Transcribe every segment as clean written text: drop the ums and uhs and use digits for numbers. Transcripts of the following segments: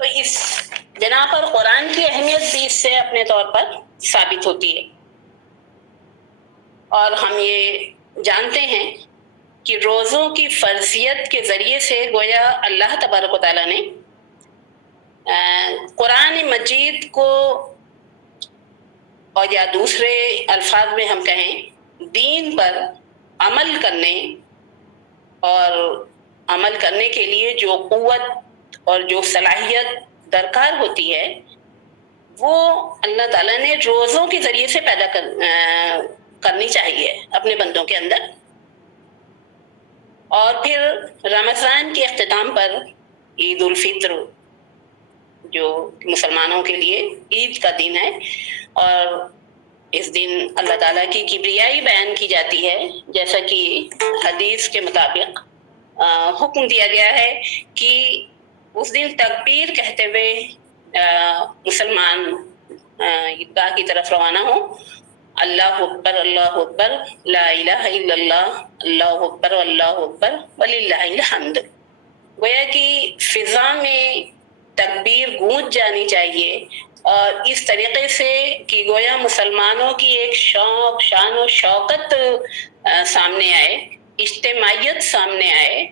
تو اس بنا پر قرآن کی اہمیت بھی اس سے اپنے طور پر ثابت ہوتی ہے، اور ہم یہ جانتے ہیں کہ روزوں کی فرضیت کے ذریعے سے گویا اللہ تبارک و تعالیٰ نے قرآن مجید کو، اور یا دوسرے الفاظ میں ہم کہیں دین پر عمل کرنے اور عمل کرنے کے لیے جو قوت اور جو صلاحیت درکار ہوتی ہے وہ اللہ تعالیٰ نے روزوں کے ذریعے سے پیدا کرنی چاہیے اپنے بندوں کے اندر۔ اور پھر رمضان کے اختتام پر عید الفطر جو مسلمانوں کے لیے عید کا دن ہے، اور اس دن اللہ تعالیٰ کی کبریائی بیان کی جاتی ہے، جیسا کہ حدیث کے مطابق حکم دیا گیا ہے کہ اس دن تکبیر کہتے ہوئے مسلمان عیدگاہ کی طرف روانہ ہوں، اللہ اکبر لا الہ الا اللہ، اللہ اکبر اللہ اکبر وللہ الحمد۔ گویا کہ فضا میں تکبیر گونج جانی چاہیے، اور اس طریقے سے کہ گویا مسلمانوں کی ایک شوق، شان و شوقت سامنے آئے، اجتماعیت سامنے آئے،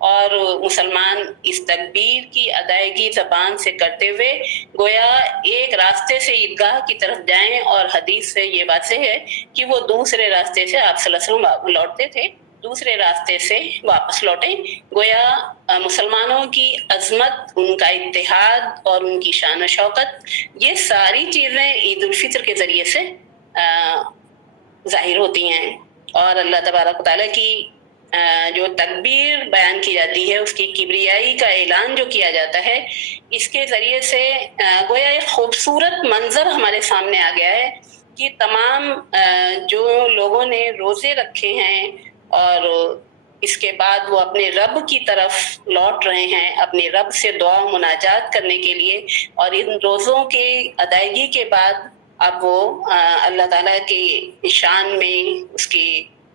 اور مسلمان اس تکبیر کی ادائیگی زبان سے کرتے ہوئے گویا ایک راستے سے عیدگاہ کی طرف جائیں، اور حدیث سے یہ واضح ہے کہ وہ دوسرے راستے سے آپ صلی اللہ علیہ وسلم لوٹتے تھے، دوسرے راستے سے واپس لوٹیں۔ گویا مسلمانوں کی عظمت، ان کا اتحاد اور ان کی شان و شوقت، یہ ساری چیزیں عید الفطر کے ذریعے سے ظاہر ہوتی ہیں، اور اللہ تبارک و تعالیٰ کی جو تکبیر بیان کی جاتی ہے، اس کی کبریائی کا اعلان جو کیا جاتا ہے، اس کے ذریعے سے گویا ایک خوبصورت منظر ہمارے سامنے آ گیا ہے کہ تمام جو لوگوں نے روزے رکھے ہیں اور اس کے بعد وہ اپنے رب کی طرف لوٹ رہے ہیں، اپنے رب سے دعا و مناجات کرنے کے لیے، اور ان روزوں کے ادائیگی کے بعد اب وہ اللہ تعالیٰ کے شان میں اس کی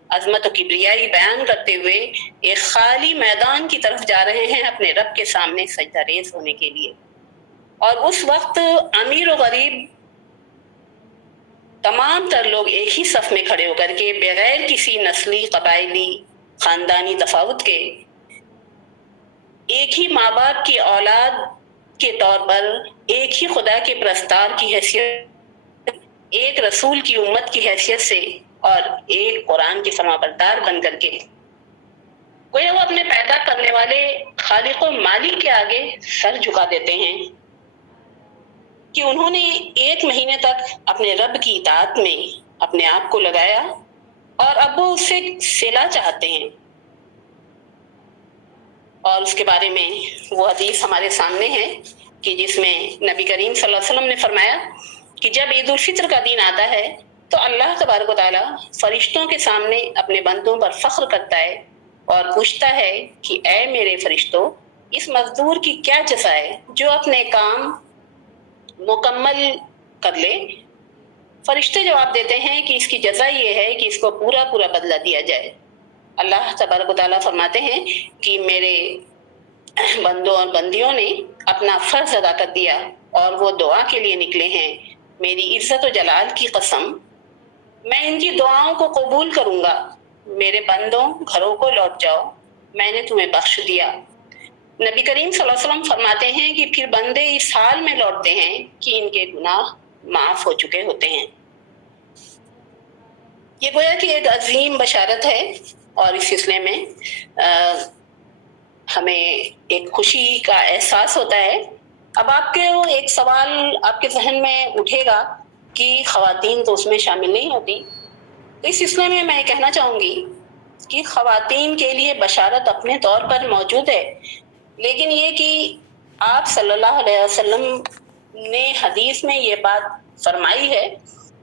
عظمت و کبریائی بیان کرتے ہوئے ایک خالی میدان کی طرف جا رہے ہیں اپنے رب کے سامنے سجدہ ریز ہونے کے لیے۔ اور اس وقت امیر و غریب تمام تر لوگ ایک ہی صف میں کھڑے ہو کر کے بغیر کسی نسلی، قبائلی، خاندانی تفاوت کے ایک ہی ماں باپ کی اولاد کے طور پر، ایک ہی خدا کے پرستار کی حیثیت، ایک رسول کی امت کی حیثیت سے، اور ایک قرآن کے فرمانبردار بن کر کے گویا وہ اپنے پیدا کرنے والے خالق و مالک کے آگے سر جھکا دیتے ہیں کہ انہوں نے ایک مہینے تک اپنے رب کی اطاعت میں اپنے آپ کو لگایا، اور اب وہ اس سے صلہ چاہتے ہیں۔ اور اس کے بارے میں وہ حدیث ہمارے سامنے ہے کہ جس میں نبی کریم صلی اللہ علیہ وسلم نے فرمایا کہ جب عید الفطر کا دن آتا ہے تو اللہ تبارک و تعالیٰ فرشتوں کے سامنے اپنے بندوں پر فخر کرتا ہے اور پوچھتا ہے کہ اے میرے فرشتوں، اس مزدور کی کیا جزا ہے جو اپنے کام مکمل کر لے؟ فرشتے جواب دیتے ہیں کہ اس کی جزا یہ ہے کہ اس کو پورا پورا بدلہ دیا جائے۔ اللہ تبارک و تعالیٰ فرماتے ہیں کہ میرے بندوں اور بندیوں نے اپنا فرض ادا کر دیا اور وہ دعا کے لیے نکلے ہیں، میری عزت و جلال کی قسم، میں ان کی دعاؤں کو قبول کروں گا۔ میرے بندوں، گھروں کو لوٹ جاؤ، میں نے تمہیں بخش دیا۔ نبی کریم صلی اللہ علیہ وسلم فرماتے ہیں کہ پھر بندے اس حال میں لوٹتے ہیں کہ ان کے گناہ معاف ہو چکے ہوتے ہیں۔ یہ گویا کہ ایک عظیم بشارت ہے، اور اس سلسلے میں ہمیں ایک خوشی کا احساس ہوتا ہے۔ اب آپ کے ایک سوال آپ کے ذہن میں اٹھے گا کہ خواتین تو اس میں شامل نہیں ہوتی، تو اس سلسلے میں میں کہنا چاہوں گی کہ خواتین کے لیے بشارت اپنے طور پر موجود ہے، لیکن یہ کہ آپ صلی اللہ علیہ وسلم نے حدیث میں یہ بات فرمائی ہے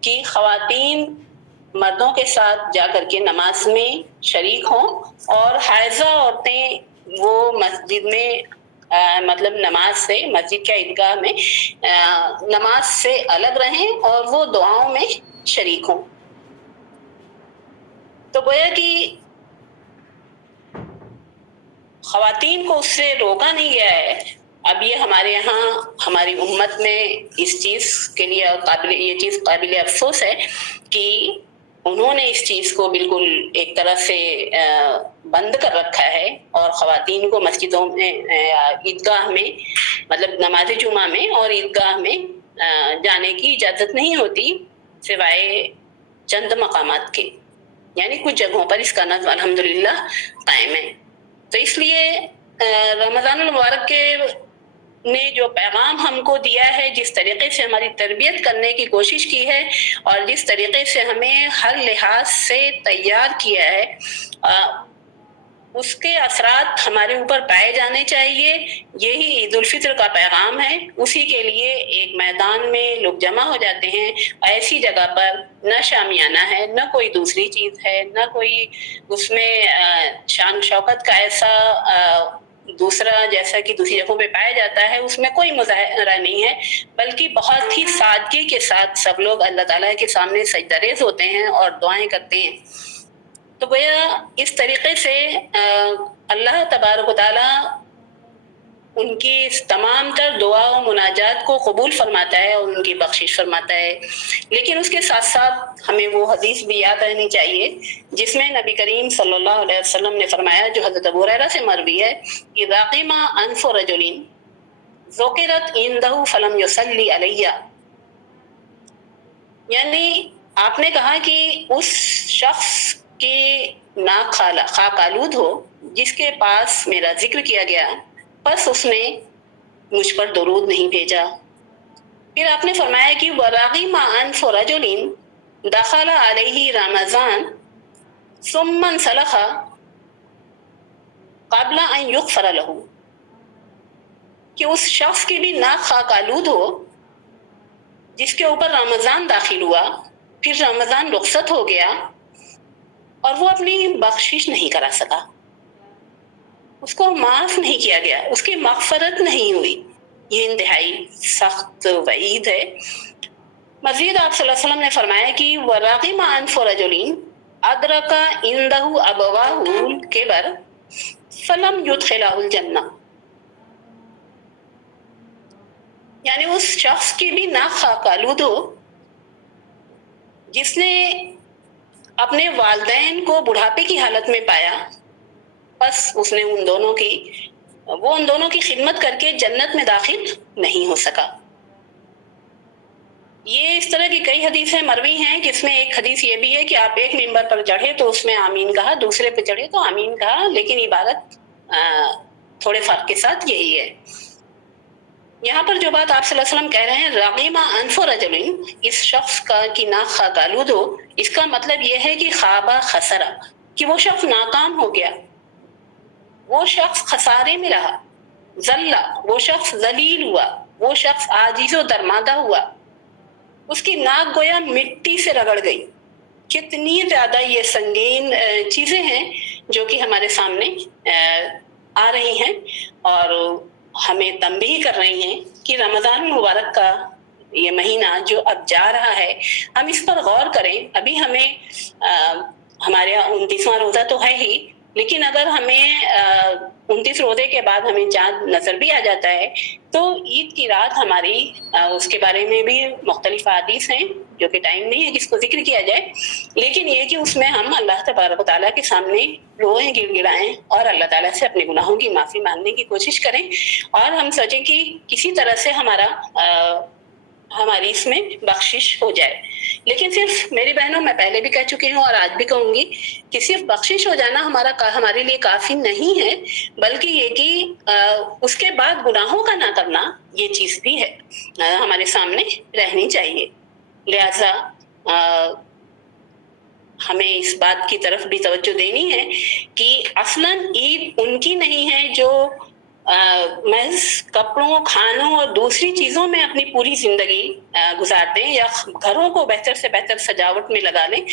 کہ خواتین مردوں کے ساتھ جا کر کے نماز میں شریک ہوں، اور حائضہ عورتیں وہ مسجد میں مطلب نماز سے، مسجد کے عیدگاہ میں نماز سے الگ رہیں اور وہ دعاؤں میں شریک ہوں۔ تو گویا کہ خواتین کو اس سے روکا نہیں گیا ہے، اب یہ ہمارے یہاں ہماری امت میں اس چیز کے لیے یہ چیز قابل افسوس ہے کہ انہوں نے اس چیز کو بالکل ایک طرح سے بند کر رکھا ہے، اور خواتین کو مسجدوں میں عیدگاہ میں مطلب نماز جمعہ میں اور عیدگاہ میں جانے کی اجازت نہیں ہوتی سوائے چند مقامات کے، یعنی کچھ جگہوں پر اس کا نظم الحمدللہ قائم ہے۔ تو اس لیے رمضان المبارک کے نے جو پیغام ہم کو دیا ہے، جس طریقے سے ہماری تربیت کرنے کی کوشش کی ہے اور جس طریقے سے ہمیں ہر لحاظ سے تیار کیا ہے، اس کے اثرات ہمارے اوپر پائے جانے چاہیے۔ یہی عید الفطر کا پیغام ہے۔ اسی کے لیے ایک میدان میں لوگ جمع ہو جاتے ہیں، ایسی جگہ پر نہ شامیانہ ہے، نہ کوئی دوسری چیز ہے، نہ کوئی اس میں شان و شوکت کا ایسا دوسرا جیسا کہ دوسری جگہوں پہ پایا جاتا ہے، اس میں کوئی مظاہرہ نہیں ہے، بلکہ بہت ہی سادگی کے ساتھ سب لوگ اللہ تعالیٰ کے سامنے سجدہ ریز ہوتے ہیں اور دعائیں کرتے ہیں۔ تو گویا اس طریقے سے اللہ تبارک و تعالیٰ ان کی تمام تر دعا و مناجات کو قبول فرماتا ہے اور ان کی بخشش فرماتا ہے۔ لیکن اس کے ساتھ ساتھ ہمیں وہ حدیث بھی یاد رہنی چاہیے جس میں نبی کریم صلی اللہ علیہ وسلم نے فرمایا، جو حضرت ابو ہریرہ سے مروی ہے، کہ راقم انف رجل ذکرت عنده فلم یصلی علیہ، یعنی آپ نے کہا کہ اس شخص کے ناک خاک آلود ہو جس کے پاس میرا ذکر کیا گیا، بس اس نے مجھ پر درود نہیں بھیجا۔ پھر آپ نے فرمایا کہ وَرَغِمَ أَنْفُ رَجُلٍ دَخَلَ عَلَيْهِ رَمَضَانَ ثُمَّ انْسَلَخَ قَبْلَ أَنْ يُغْفَرَ لَهُ، کہ اس شخص کی بھی ناک خاک آلود ہو جس کے اوپر رمضان داخل ہوا، پھر رمضان رخصت ہو گیا اور وہ اپنی بخشش نہیں کرا سکا، اس کو معاف نہیں کیا گیا، اس کی مغفرت نہیں ہوئی۔ یہ انتہائی سخت وعید ہے۔ مزید آپ صلی اللہ علیہ وسلم نے فرمایا کہ وَرَغِمَ أَنْفُ رَجُلٍ أَدْرَكَ عِنْدَهُ أَبَوَاهُ الْكِبَرَ فَلَمْ يُدْخِلَهُ الْجَنَّةَ، یعنی اس شخص کی بھی ناک خاک آلود ہو جس نے اپنے والدین کو بڑھاپے کی حالت میں پایا، بس اس نے ان دونوں کی خدمت کر کے جنت میں داخل نہیں ہو سکا۔ یہ اس طرح کی کئی حدیثیں مروی ہیں، جس میں ایک حدیث یہ بھی ہے کہ آپ ایک ممبر پر چڑھے تو اس میں آمین کہا، دوسرے پہ چڑھے تو آمین کہا، لیکن عبارت تھوڑے فرق کے ساتھ یہی ہے۔ یہاں پر جو بات آپ صلی اللہ علیہ وسلم کہہ رہے ہیں راغم انف رجل، اس شخص کا کی ناک خاک آلود ہو، اس کا مطلب یہ ہے کہ خوابہ خسرہ، کہ وہ شخص ناکام ہو گیا، وہ شخص خسارے میں رہا، ذلہ، وہ شخص ذلیل ہوا، وہ شخص عاجز و درمادہ ہوا، اس کی ناک گویا مٹی سے رگڑ گئی۔ کتنی زیادہ یہ سنگین چیزیں ہیں جو کہ ہمارے سامنے آ رہی ہیں اور ہمیں تنبیہ کر رہی ہیں کہ رمضان المبارک کا یہ مہینہ جو اب جا رہا ہے، ہم اس پر غور کریں۔ ابھی ہمیں ہمارے یہاں 29واں روزہ تو ہے ہی، لیکن اگر ہمیں 29 روزے کے بعد ہمیں چاند نظر بھی آ جاتا ہے تو عید کی رات ہماری اس کے بارے میں بھی مختلف احادیث ہیں جو کہ ٹائم نہیں ہے جس کو ذکر کیا جائے، لیکن یہ کہ اس میں ہم اللہ تبارک و تعالیٰ کے سامنے روئیں، گڑ گڑائیں اور اللہ تعالیٰ سے اپنے گناہوں کی معافی مانگنے کی کوشش کریں، اور ہم سوچیں کہ کسی طرح سے ہماری اس میں بخشش ہو جائے۔ لیکن صرف میری بہنوں، میں پہلے بھی کہہ چکی ہوں اور آج بھی کہوں گی کہ صرف بخشش ہو جانا ہمارے لیے کافی نہیں ہے، بلکہ یہ کہ اس کے بعد گناہوں کا نہ کرنا یہ چیز بھی ہے ہمارے سامنے رہنی چاہیے۔ لہذا ہمیں اس بات کی طرف بھی توجہ دینی ہے کہ اصلاً عید ان کی نہیں ہے جو محض کپڑوں، کھانوں اور دوسری چیزوں میں اپنی پوری زندگی گزار دیں یا گھروں کو بہتر سے بہتر سجاوٹ میں لگا لیں،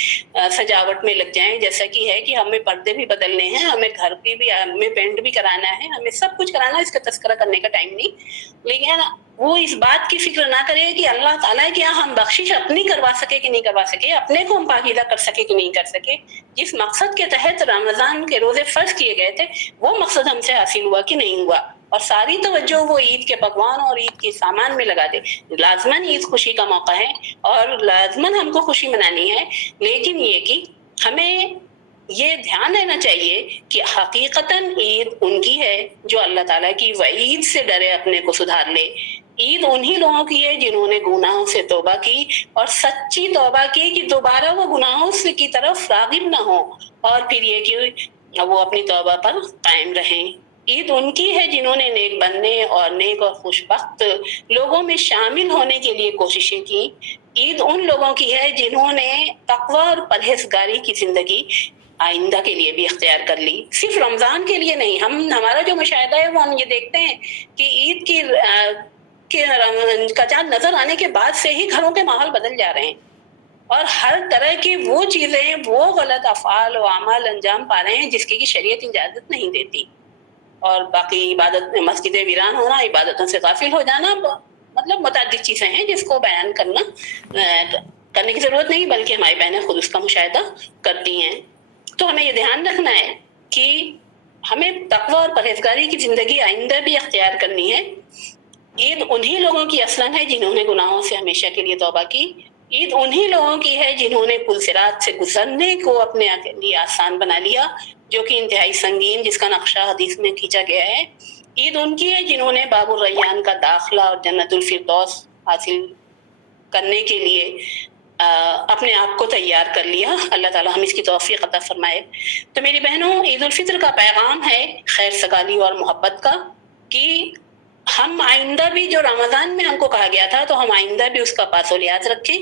سجاوٹ میں لگ جائیں، جیسا کہ ہے کہ ہمیں پردے بھی بدلنے ہیں، ہمیں گھر کی بھی، ہمیں پینٹ بھی کرانا ہے، ہمیں سب کچھ کرانا ہے، اس کا تذکرہ کرنے کا ٹائم نہیں۔ لیکن وہ اس بات کی فکر نہ کرے کہ اللہ تعالیٰ کیا ہم بخشش اپنی کروا سکے کہ نہیں کروا سکے، اپنے کو ہم پاکیزہ کر سکے کہ نہیں کر سکے، جس مقصد کے تحت رمضان کے روزے فرض کیے گئے تھے وہ مقصد ہم سے حاصل ہوا کہ نہیں ہوا۔ اور ساری توجہ وہ عید کے پکوان اور عید کے سامان میں لگا دے. لازماً عید خوشی کا موقع ہے اور لازماً ہم کو خوشی منانی ہے، لیکن یہ کہ ہمیں یہ دھیان رہنا چاہیے کہ حقیقتاً عید ان کی ہے جو اللہ تعالیٰ کی وعید سے ڈرے، اپنے کو سدھار لے. عید انہی لوگوں کی ہے جنہوں نے گناہوں سے توبہ کی اور سچی توبہ کی کہ دوبارہ وہ گناہوں سے کی طرف راغب نہ ہو، اور پھر یہ کہ وہ اپنی توبہ پر قائم رہیں. عید ان کی ہے جنہوں نے نیک بننے اور نیک اور خوشبخت لوگوں میں شامل ہونے کے لیے کوششیں کی. عید ان لوگوں کی ہے جنہوں نے تقوی اور پرہیزگاری کی زندگی آئندہ کے لیے بھی اختیار کر لی، صرف رمضان کے لیے نہیں. ہمارا جو مشاہدہ ہے وہ ہم یہ دیکھتے ہیں کہ عید کی کا چاند نظر آنے کے بعد سے ہی گھروں کے ماحول بدل جا رہے ہیں اور ہر طرح کی وہ چیزیں، وہ غلط افعال و اعمال انجام پا رہے ہیں جس کی شریعت اجازت نہیں دیتی. اور باقی عبادت مسجدیں ویران ہونا، عبادتوں سے غافل ہو جانا، مطلب متعدد چیزیں ہیں جس کو بیان کرنے کی ضرورت نہیں، بلکہ ہماری بہنیں خود اس کا مشاہدہ کرتی ہیں. تو ہمیں یہ دھیان رکھنا ہے کہ ہمیں تقوی اور پرہیزگاری کی زندگی آئندہ بھی اختیار کرنی ہے. عید انہی لوگوں کی اصلاً ہے جنہوں نے گناہوں سے ہمیشہ کے لیے توبہ کی. عید انہی لوگوں کی ہے جنہوں نے پل صراط سے گزرنے کو اپنے لیے آسان بنا لیا، جو کہ انتہائی سنگین، جس کا نقشہ حدیث میں کھینچا گیا ہے. عید ان کی ہے جنہوں نے باب الریان کا داخلہ اور جنت الفردوس حاصل کرنے کے لیے اپنے آپ کو تیار کر لیا. اللہ تعالیٰ ہم اس کی توفیق عطا فرمائے. تو میری بہنوں، عید الفطر کا پیغام ہے خیر سگالی اور محبت کا، کہ ہم آئندہ بھی جو رمضان میں ہم کو کہا گیا تھا تو ہم آئندہ بھی اس کا پاس و لحاظ رکھیں.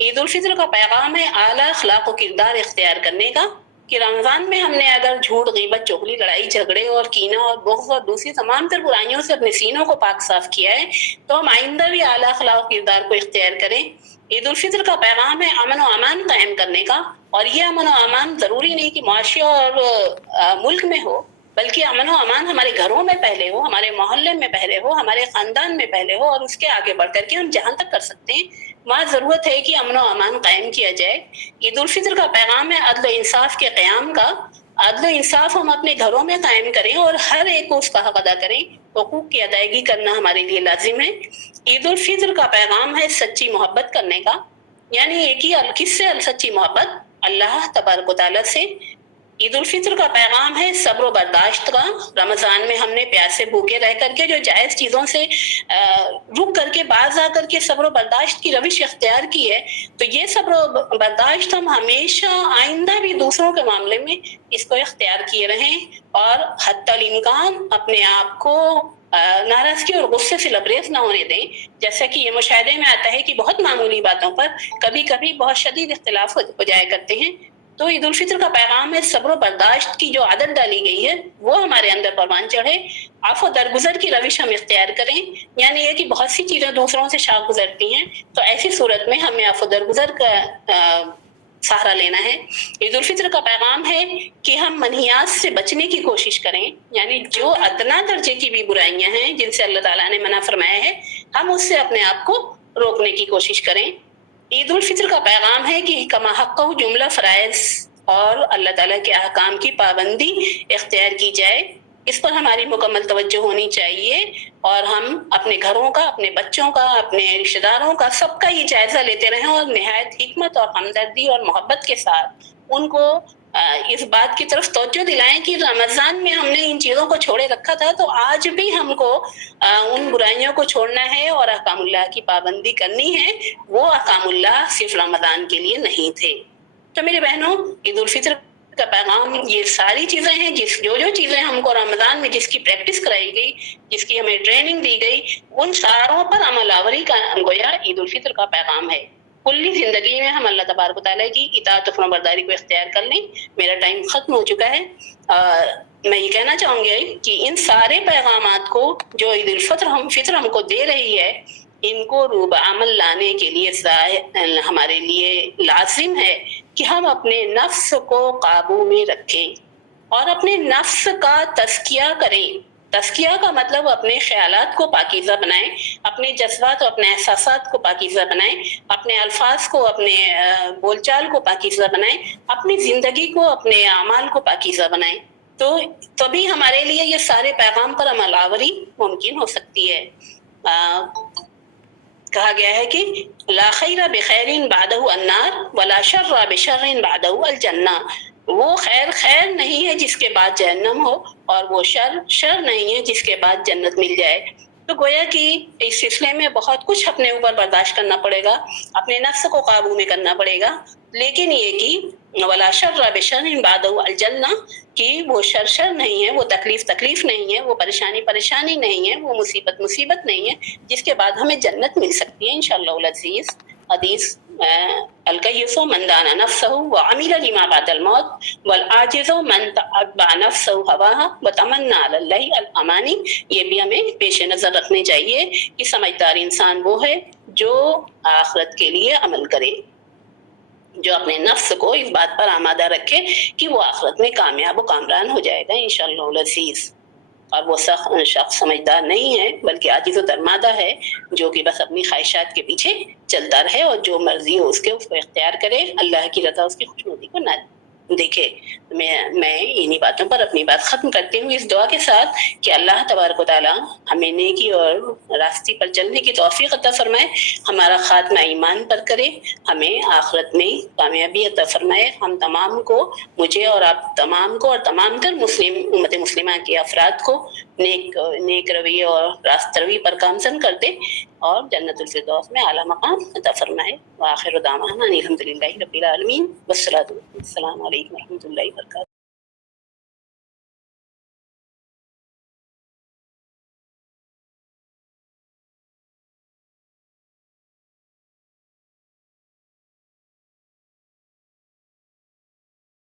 عید الفطر کا پیغام ہے اعلیٰ اخلاق و کردار اختیار کرنے کا، کہ رمضان میں ہم نے اگر جھوٹ، غیبت، چغلی، لڑائی جھگڑے اور کینہ اور بغض اور دوسری تمام تر برائیوں سے اپنے سینوں کو پاک صاف کیا ہے، تو ہم آئندہ بھی اعلیٰ اخلاق و کردار کو اختیار کریں. عید الفطر کا پیغام ہے امن و امان قائم کرنے کا، اور یہ امن و امان ضروری نہیں کہ معاشرے اور ملک میں ہو، بلکہ امن و امان ہمارے گھروں میں پہلے ہو، ہمارے محلے میں پہلے ہو، ہمارے خاندان میں پہلے ہو، اور اس کے آگے بڑھ کر کے ہم جہاں تک کر سکتے ہیں وہاں ضرورت ہے کہ امن و امان قائم کیا جائے. عید الفطر کا پیغام ہے عدل و انصاف کے قیام کا. عدل و انصاف ہم اپنے گھروں میں قائم کریں اور ہر ایک کو اس کا حق ادا کریں. حقوق کی ادائیگی کرنا ہمارے لیے لازم ہے. عید الفطر کا پیغام ہے سچی محبت کرنے کا، یعنی ایک ہی کس سے سچی محبت؟ اللہ تبارک و تعالیٰ سے. عید الفطر کا پیغام ہے صبر و برداشت کا. رمضان میں ہم نے پیاسے بھوکے رہ کر کے جو جائز چیزوں سے رک کر کے باز آ کر کے صبر و برداشت کی روش اختیار کی ہے، تو یہ صبر و برداشت ہم ہمیشہ آئندہ بھی دوسروں کے معاملے میں اس کو اختیار کیے رہیں، اور حتی الامکان اپنے آپ کو ناراضگی اور غصے سے لبریز نہ ہونے دیں. جیسا کہ یہ مشاہدے میں آتا ہے کہ بہت معمولی باتوں پر کبھی کبھی بہت شدید اختلاف ہو جایا کرتے ہیں. تو عید الفطر کا پیغام ہے صبر و برداشت کی جو عادت ڈالی گئی ہے وہ ہمارے اندر پروان چڑھے. عفو درگزر کی روش ہم اختیار کریں، یعنی یہ کہ بہت سی چیزیں دوسروں سے شاخ گزرتی ہیں، تو ایسی صورت میں ہمیں عفو درگزر کا سہارا لینا ہے. عید الفطر کا پیغام ہے کہ ہم منہیات سے بچنے کی کوشش کریں، یعنی جو ادنا درجے کی بھی برائیاں ہیں جن سے اللہ تعالیٰ نے منع فرمایا ہے، ہم اس سے اپنے آپ کو روکنے کی کوشش کریں. عید الفطر کا پیغام ہے کہ کما حق جملہ فرائض اور اللہ تعالیٰ کے احکام کی پابندی اختیار کی جائے. اس پر ہماری مکمل توجہ ہونی چاہیے، اور ہم اپنے گھروں کا، اپنے بچوں کا، اپنے رشتہ داروں کا، سب کا یہ جائزہ لیتے رہیں، اور نہایت حکمت اور ہمدردی اور محبت کے ساتھ ان کو اس بات کی طرف توجہ دلائیں کہ رمضان میں ہم نے ان چیزوں کو چھوڑے رکھا تھا، تو آج بھی ہم کو ان برائیوں کو چھوڑنا ہے اور احکام اللہ کی پابندی کرنی ہے. وہ احکام اللہ صرف رمضان کے لیے نہیں تھے. تو میرے بہنوں، عید الفطر کا پیغام یہ ساری چیزیں ہیں، جو چیزیں ہم کو رمضان میں جس کی پریکٹس کرائی گئی، جس کی ہمیں ٹریننگ دی گئی، ان ساروں پر عمل آوری کا گویا عید الفطر کا پیغام ہے. کلی زندگی میں ہم اللہ تبارک و تعالیٰ کی اطاعت و فرمانبرداری کو اختیار کر لیں. میرا ٹائم ختم ہو چکا ہے. میں یہ کہنا چاہوں گی کہ ان سارے پیغامات کو جو عید الفطر ہم کو دے رہی ہے، ان کو روب عمل لانے کے لیے ہمارے لیے لازم ہے کہ ہم اپنے نفس کو قابو میں رکھیں اور اپنے نفس کا تزکیہ کریں. تزکیہ کا مطلب اپنے خیالات کو پاکیزہ بنائیں، اپنے جذبات اور اپنے احساسات کو پاکیزہ بنائیں، اپنے الفاظ کو، اپنے بول چال کو پاکیزہ بنائیں، اپنی زندگی کو، اپنے اعمال کو پاکیزہ بنائیں. تو تبھی ہمارے لیے یہ سارے پیغام پر عمل آوری ممکن ہو سکتی ہے. کہا گیا ہے کہ لا خیر بخیر بعدہ النار ولا شر بشر بعدہ الجنہ. وہ خیر نہیں ہے جس کے بعد جہنم ہو، اور وہ شر نہیں ہے جس کے بعد جنت مل جائے. تو گویا کہ اس سلسلے میں بہت کچھ اپنے اوپر برداشت کرنا پڑے گا، اپنے نفس کو قابو میں کرنا پڑے گا. لیکن یہ کہ ولا شر بشر بعدہ الجنہ، کہ وہ شر نہیں ہے، وہ تکلیف نہیں ہے، وہ پریشانی نہیں ہے، وہ مصیبت نہیں ہے جس کے بعد ہمیں جنت مل سکتی ہے انشاءاللہ العزیز. حدیث الکیس من دان نفسہ وعمل لما بعد الموت والعاجز من تتبع نفسہ ہواها وتمنى علی اللہ الامانی. یہ بھی ہمیں پیش نظر رکھنے چاہیے کہ سمجھدار انسان وہ ہے جو آخرت کے لیے عمل کرے، جو اپنے نفس کو اس بات پر آمادہ رکھے کہ وہ آخرت میں کامیاب و کامران ہو جائے گا انشاءاللہ العزیز. اور وہ شخص سمجھدار نہیں ہے بلکہ عاجز و درمادہ ہے، جو کہ بس اپنی خواہشات کے پیچھے چلتا رہے اور جو مرضی ہو اس کو اختیار کرے، اللہ کی رضا اس کی خوشنودی کو نہ دیکھے. میں انہی باتوں پر اپنی بات ختم کرتی ہوں، اس دعا کے ساتھ کہ اللہ تبارک و تعالی ہمیں نیکی اور راستے پر چلنے کی توفیق عطا فرمائے، ہمارا خاتمہ ایمان پر کرے، ہمیں آخرت میں کامیابی عطا فرمائے. ہم تمام کو، مجھے اور آپ تمام کو، اور تمام تر امت مسلمہ کے افراد کو نیک روی اور راست روی پر گامزن کر دے اور جنت الفردوس میں اعلیٰ مقام عطا فرمائے. وآخر دعوانا الحمدللہ رب العالمین والصلاۃ والسلام علیکم ورحمۃ اللہ وبرکاتہ.